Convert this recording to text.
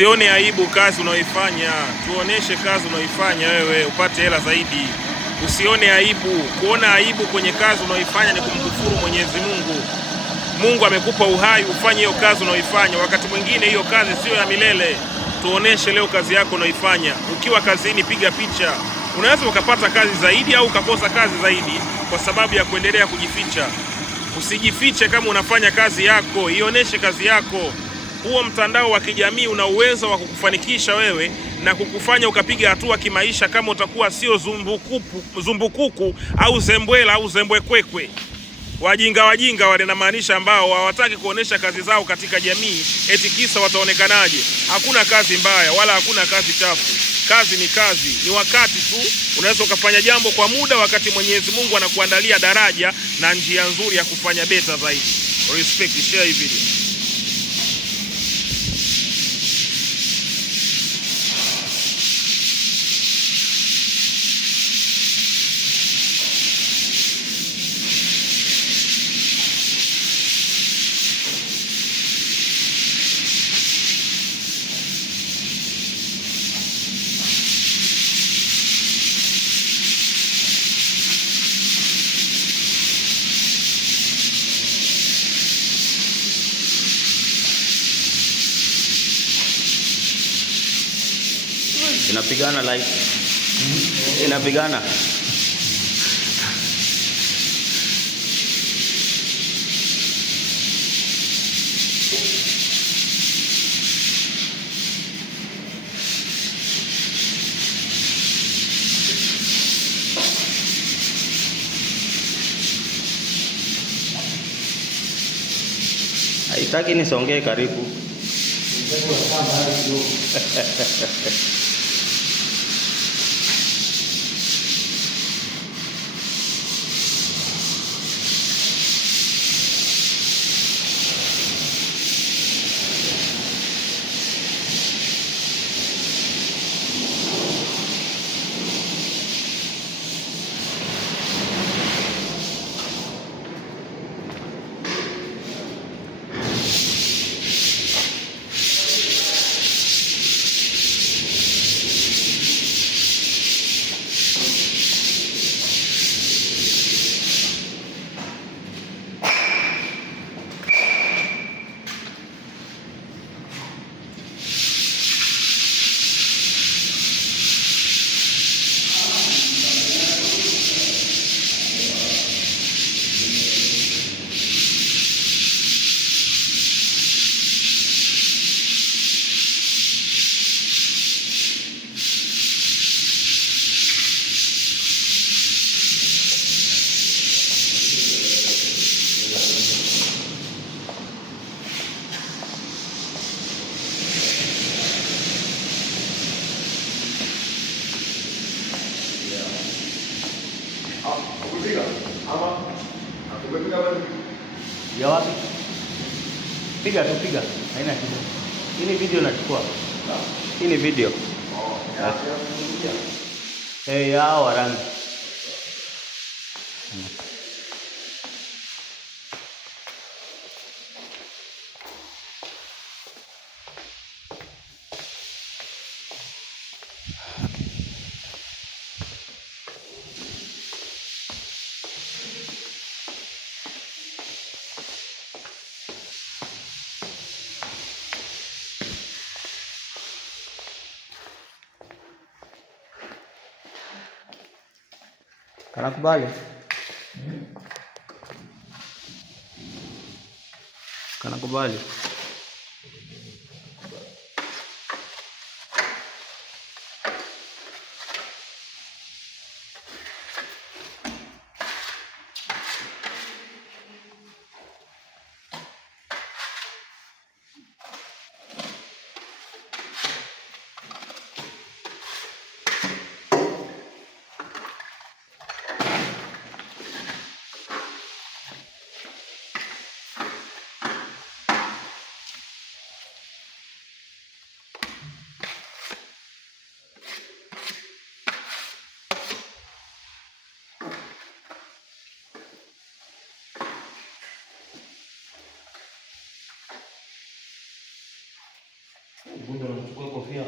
Usione aibu kazi unaoifanya, tuoneshe kazi unaoifanya wewe upate hela zaidi. Usione aibu. Kuona aibu kwenye kazi unaoifanya ni kumkufuru Mwenyezi Mungu. Mungu amekupa uhai ufanye hiyo kazi unaoifanya. Wakati mwingine hiyo kazi sio ya milele. Tuoneshe leo kazi yako unaoifanya. Ukiwa kazini piga picha. Unaweza ukapata kazi zaidi au ukakosa kazi zaidi kwa sababu ya kuendelea kujificha. Usijifiche kama unafanya kazi yako, ioneshe kazi yako. Huo mtandao wa kijamii una uwezo wa kukufanikisha wewe na kukufanya ukapiga hatua kimaisha kama utakuwa sio zumbukuku au zembwela au zembwekwekwe. Wajinga wale namaanisha ambao hawataki kuonesha kazi zao katika jamii eti kisa wataonekanaje. Hakuna kazi mbaya wala hakuna kazi chafu. Kazi ni kazi, ni wakati tu unaweza ukafanya jambo kwa muda wakati Mwenyezi Mungu anakuandalia daraja na njia nzuri ya kufanya beta zaidi. Respect, share hii video. Inapigana live. Inapigana. Haitaki nisongee karibu. Ya wapi? Piga tu, piga. Haina kitu. Hii ni video nachukua. Hii ni video. Ya warangi. Kanakubali? Kanakubali? uchukue kofia.